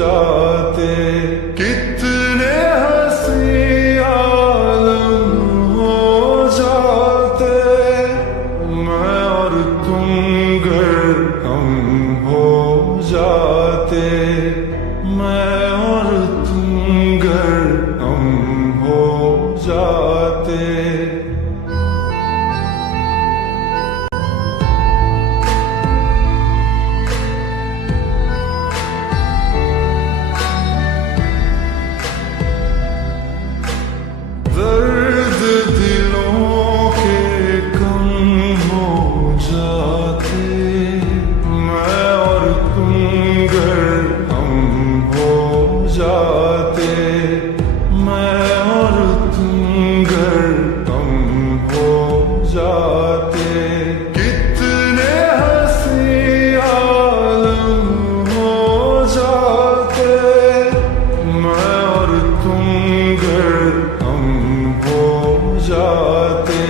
जाते। कितने हंसी आलम हो जाते, मैं और तुम गर हम हो जाते, मैं और तुम गर हम हो जाते। दर्द दिलों के कम हो जाते, मैं और तुम गर हम हो जाते, मैं और तुम गर हम हो जाते। कितने हंसी आलम हो जाते, मैं और तुम गर हम हो जाते,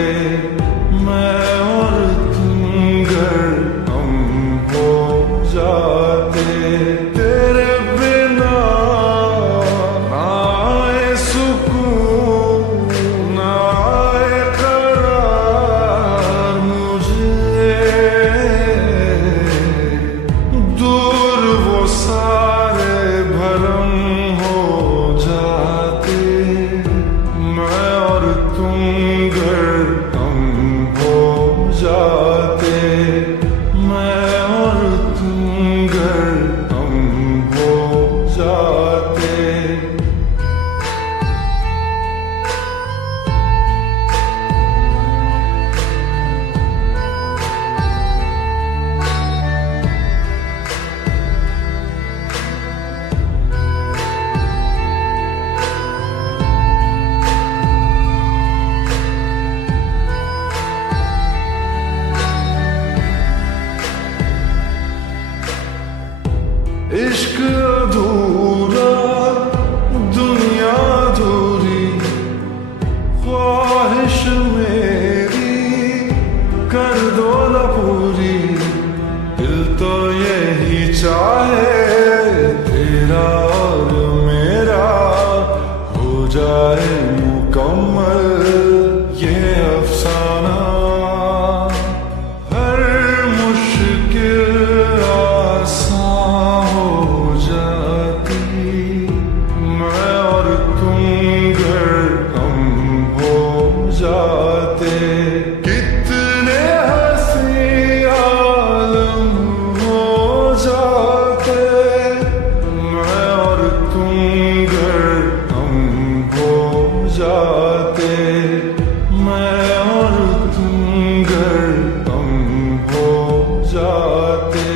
मैं और तुम गर हम हो जाते। तेरे बिना ना आए सुकून, ना आए करार मुझे, दूर वो सारे भरम हो जाते, मैं और तुम गर हम हो जाते, मैं और तुम गर हम हो जाते। इश्क अधूरा, दुनिया अधूरी, ख्वाहिश मेरी कर दो न पूरी। दिल तो यही चाहे तेरा और मेरा हो जाए मुकम्मल ये अफसाना। हर मुश्किल आसान हो जाती, मैं और तुम गर हम हो जाते। कितने हंसी आलम हो जाते, मैं और तुम गर हम हो जाते, मैं और तुम गर हम हो जाते।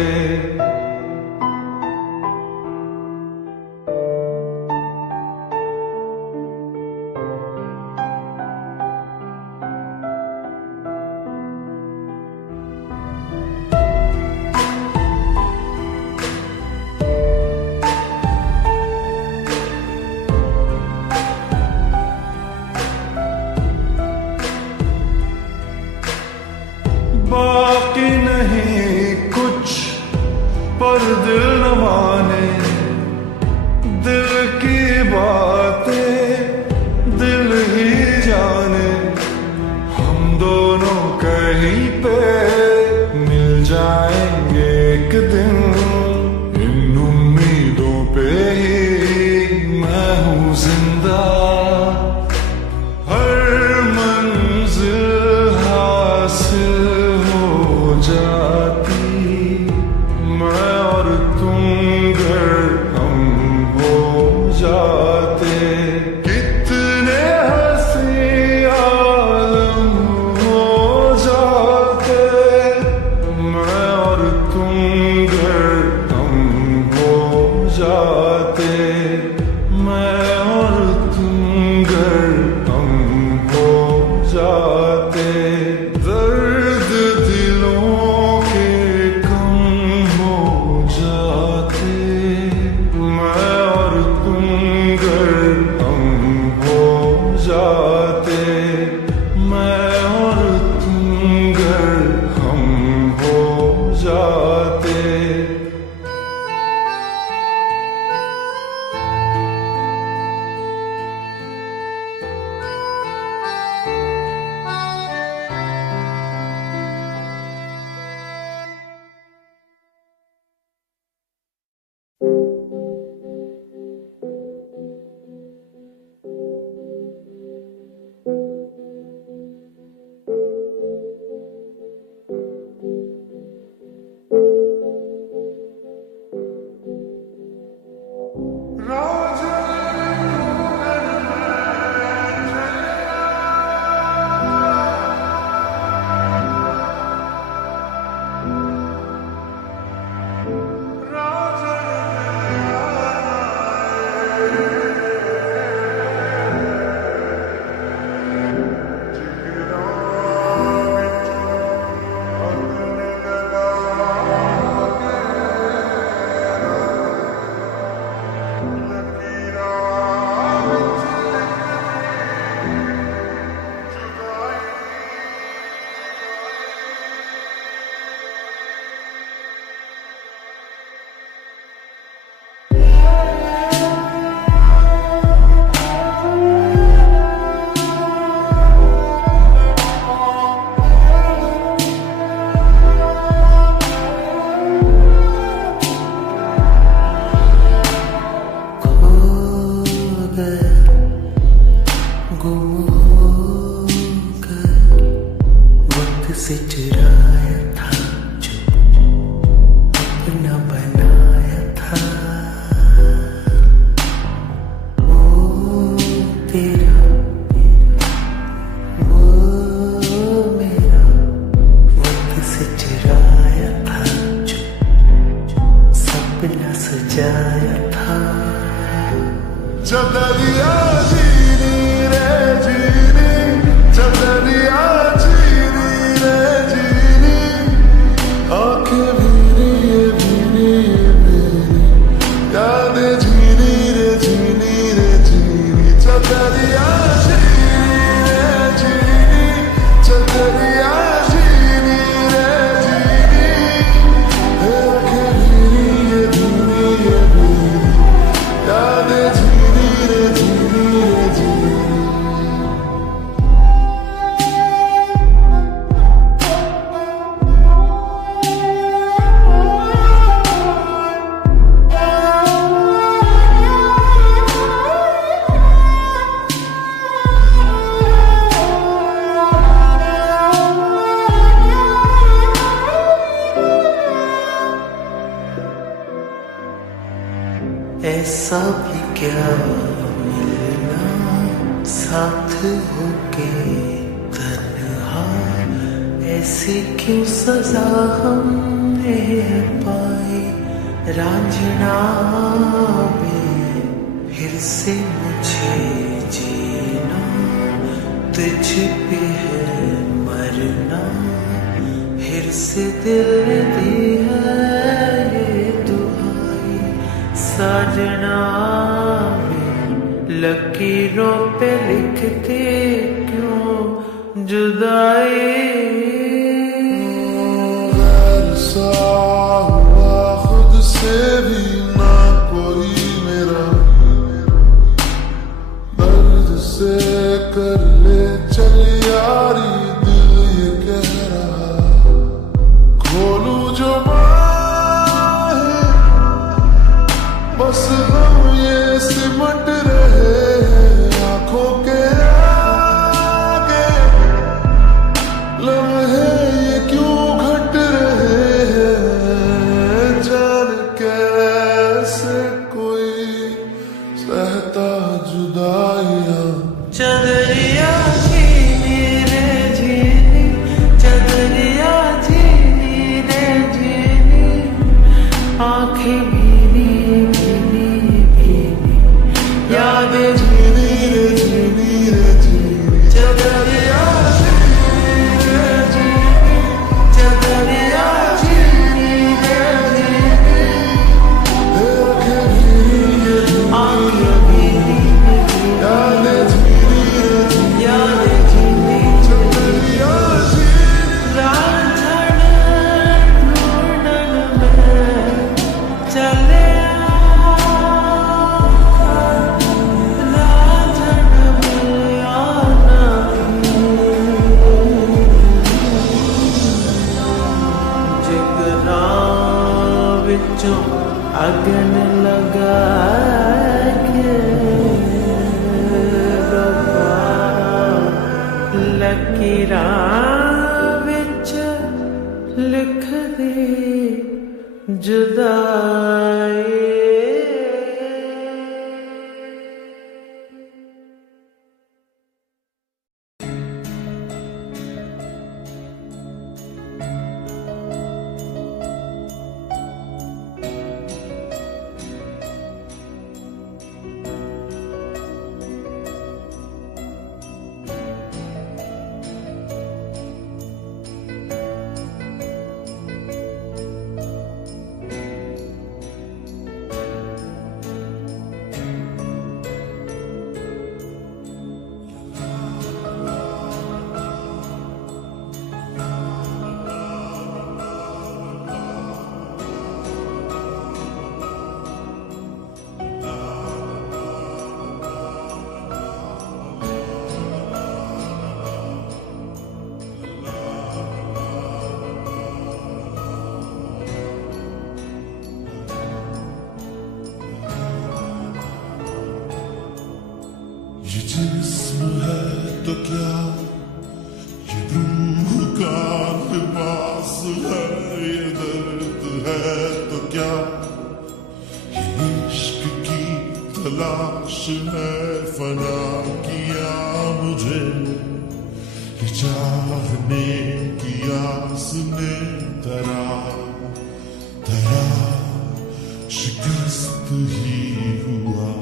बाकी नहीं कुछ पर दिल न माने, दिल की बातें दिल ही जाने। हम दोनों कहीं पे मिल जाएंगे एक दिन, इन उम्मीदों पे ही मैं हूँ जिंदा। हर मंजिल हासिल हो जाती, मैं और तुम गर हम हो जाते। कितने हंसी आलम हो जाते, मैं और तुम गर हम हो जाते, मैं और तुम गर हम हो जाते। दर्द दिलों के कम हो जाते, मैं और तुम गर हम हो जाते, मैं और तुम गर हम हो जाते। गुम होकर वक्त से चुराया था जो अपना बनाया था। वो तेरा वो मेरा वक्त से चुराया था जो सपना सजाया था। चदरिया जीनी रे जीनी, चदरिया जीनी रे जीनी, आंखें भीनी ये भीनी ये भीनी, यादें जीनी रे जीनी रे जीनी। चदरिया जीनी रे जीनी, चदरिया जीनी रे जीनी, आंखें भीनी ये भीनी ये भीनी, यादें जीनी रे जीनी रे जीनी। ऐसा भी क्या मिलना साथ होके तन्हा, ऐसी क्यों सजा हमने पाई रांझना में। फिर से मुझे जीना तुझ पे है मरना, फिर से दिल दी है ये दुआई साजना में। लकीरों पे लिखते क्यों जुदाई, गैर सा हुआ खुद से भी ना कोई मेरा, दर्द से कर ले चल यारी दिल ये कह रहा। खोलूं जो बाहें बस हम ये सिमट रहे हैं आंखों के आगे, लम्हे ये क्यों घट रहे हैं। जान कैसे कोई सहता जुदाइयां। चदरिया जीनी रे जीनी, चदरिया जीनी रे जीनी, आंखें भीनी भीनी भीनी, यादें जीनी रे जीनी रे जीनी। चदरिया जीनी रे जीनी, चदरिया जीनी रे जीनी, आंखें भीनी ये आंखें भीनी भीनी, यादें जीनी रे जीनी। यादें जीनी चदरिया जीनी रांझण ढूंढन में चले रांझण मिलिया नहीं। जिगरा विचों अगन लगा के रब्बा, लकीरां विच लिख दे जुदाई। ये जिस्म है तो क्या ये रूह का लिबास है, ये दर्द है तो क्या ये इश्क की तलाश है, फना किया मुझे ये चाहने की आस ने तरा तरा शिकस्त ही हुआ।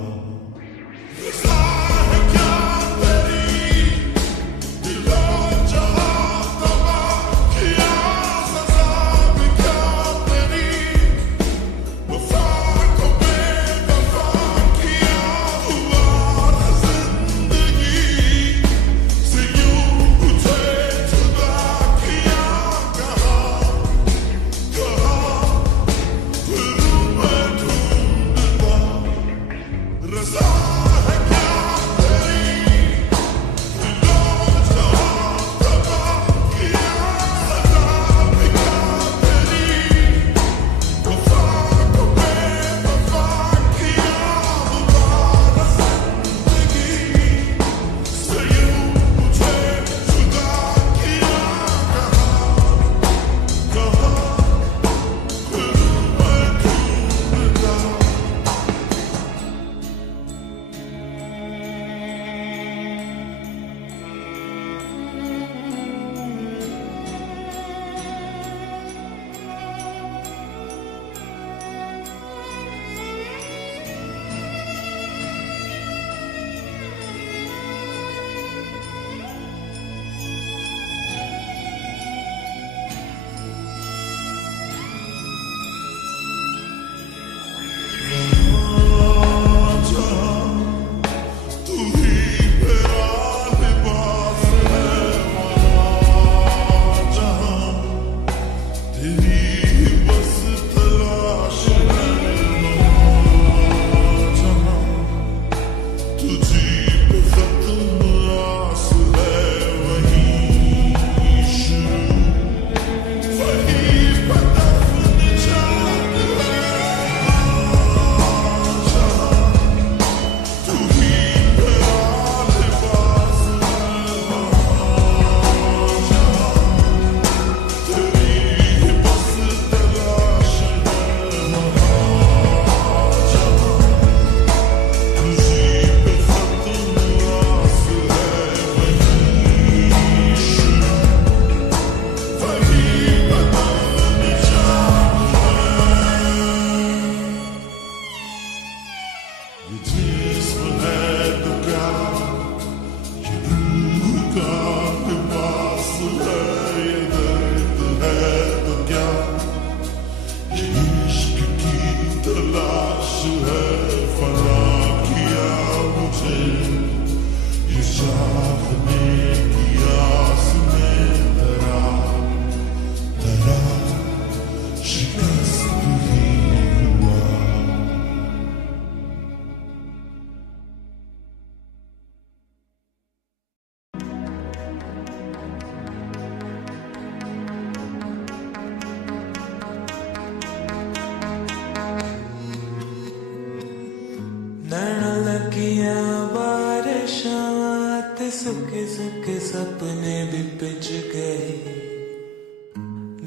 सुखे सुखे सपने भी पिच गए,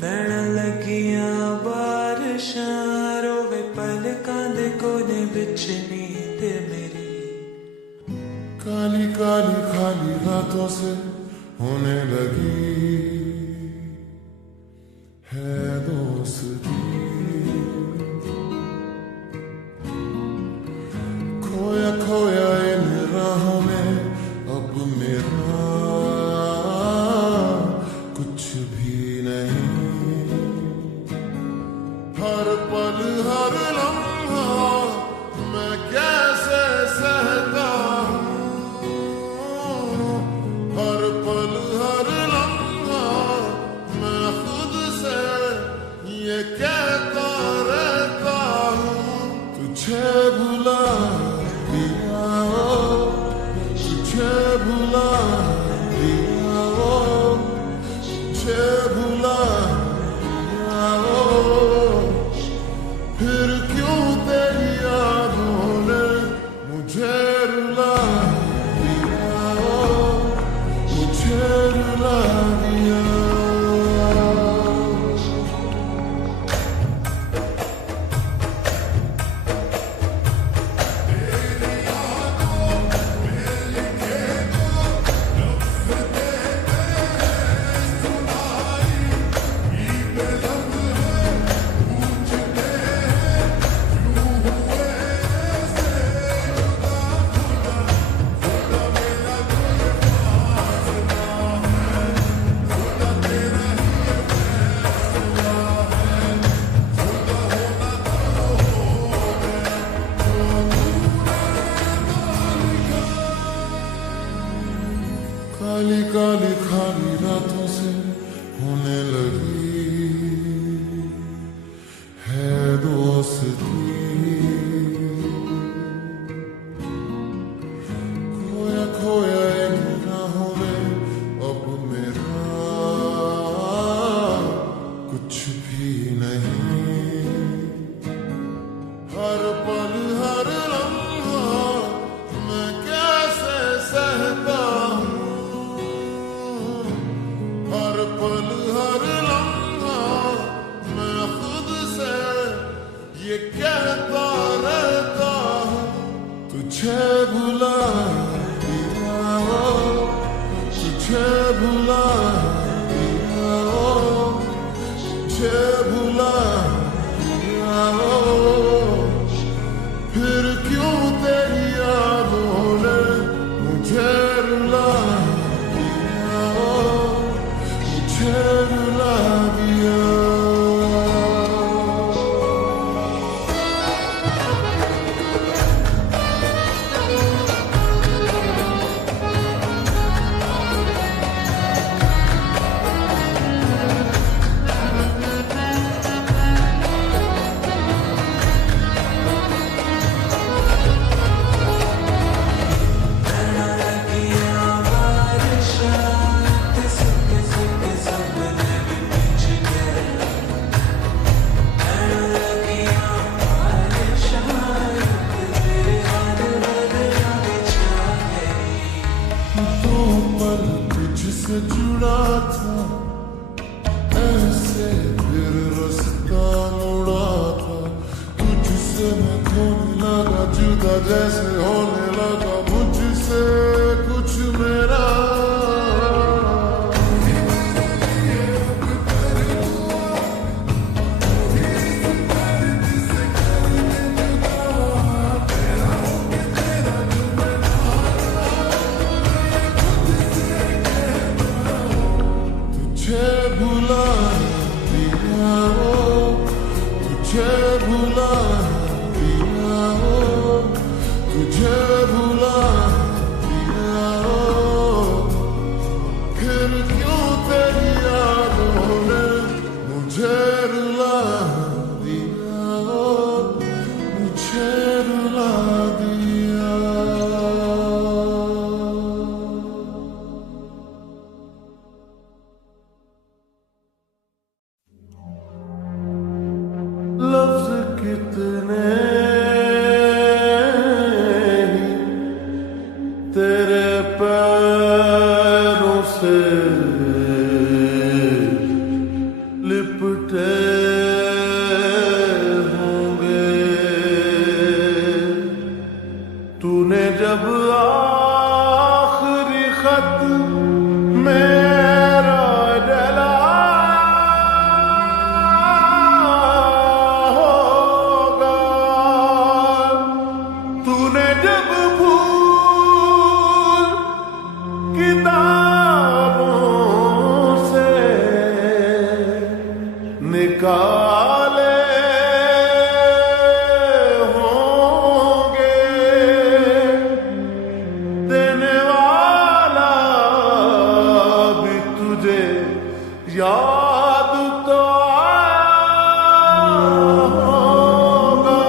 नैन लगिया बारिशां रोवे पलकां दे कोने बिच नींद मेरी। काली काली खाली रातों से होने लगी है दोस्ती, खोया खोया इन राहों में अब मेरा कुछ भी नहीं। हर पल हर लम्हा मैं कैसे सहता हूँ, हर पल हर लम्हा मैं खुद से ये कहता रहता हूँ, तुझे भुला दिया तुझे भुला दिया तुझे भुला दिया, फिर क्यों तेरी यादों ने मुझे रुला दिया, जैसे होने लगा मुझसे कुछ मेरा तुझे भुला दिया हो, तुझे भुला दिया हो, तुझे भुला दिया हो, फिर क्यों तेरी यादों ने मुझे रुला दिया हो, मुझे रुला दिया। लफ्ज कितने ही तेरे पैरों से लिपटे होंगे, तूने जब आखिरी खत मेरा जला होगा, तूने जब फूल किताबों से निकाले होंगे, देने वाला भी तुझे याद तो आया होगा।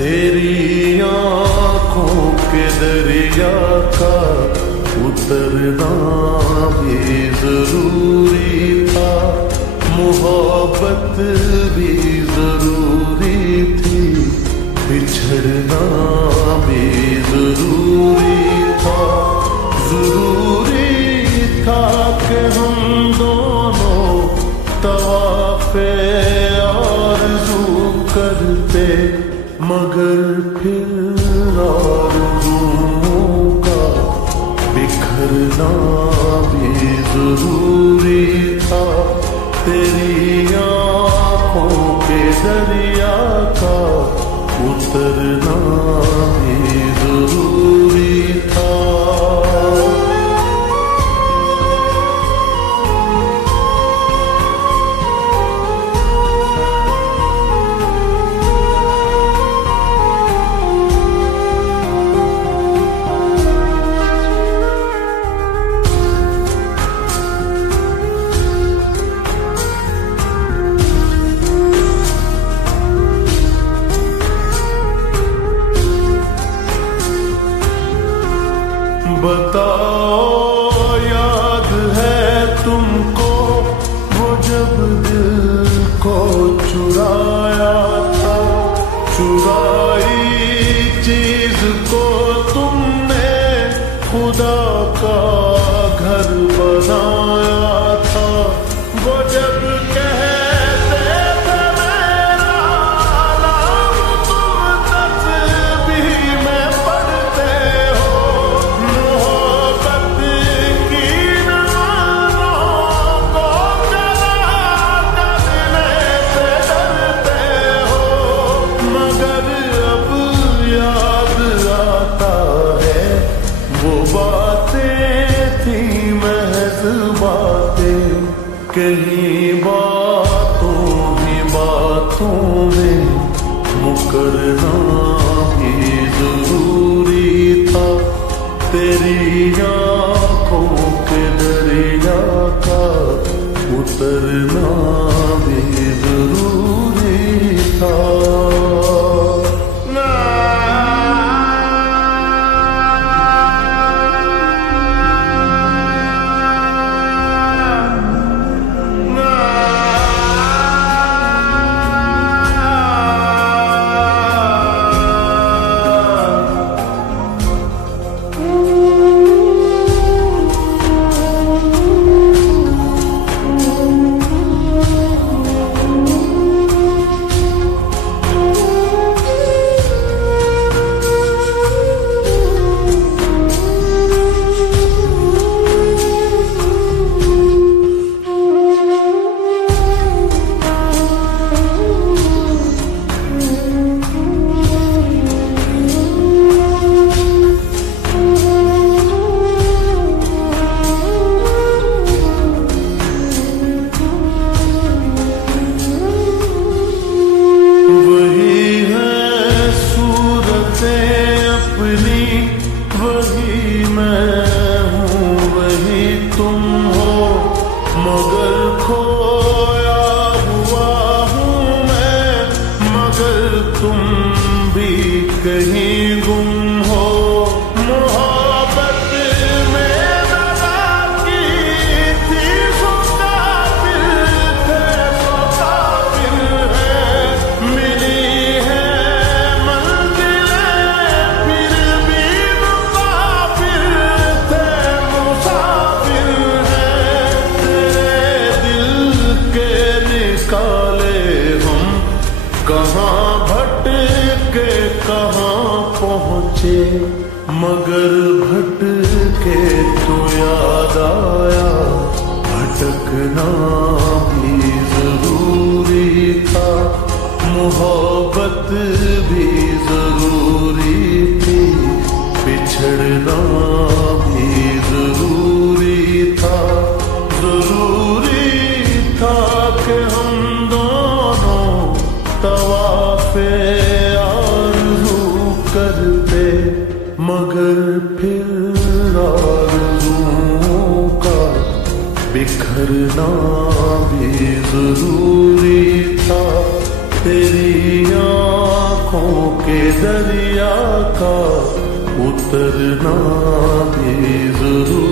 तेरी आंखों के दरिया का उतरना भी जरूरी था, मोहब्बत भी जरूरी थी, बिछड़ना भी जरूरी था, जरूरी था कि हम दोनों तवाफ़े आरज़ू करते, मगर फिर आरज़ुओं का बिखरना भी जरूरी था, तेरी आंखों के दरिया का उतरना भी जरूरी था। बताओ याद है तुमको वो जब दिल को चुराया था, चुराई चीज को तुमने खुदा का घर बनाया था, वो जब कहते थे मेरा नाम तुम तस्बीह में पढ़ते हो, मोहब्बत की नज़रों को जला करने से डरते हो, मगर अब याद आता है वो बातें थी महज बातें, कहीं बातों ही बातों में मुकरना भी जरूरी था, तेरी आंखों के दरिया का उतरना भी जरूरी था। सोचे मगर भटके तो याद आया, भटकना भी जरूरी था, मोहब्बत भी जरूरी थी, बिछड़ना भी जरूरी था। जरूरी था कि हम दोनों तवाफ़े आरज़ू करते, मगर फिर आरज़ुओं का बिखरना भी जरूरी था। तेरी आँखों के दरिया का उतरना भी जरूरी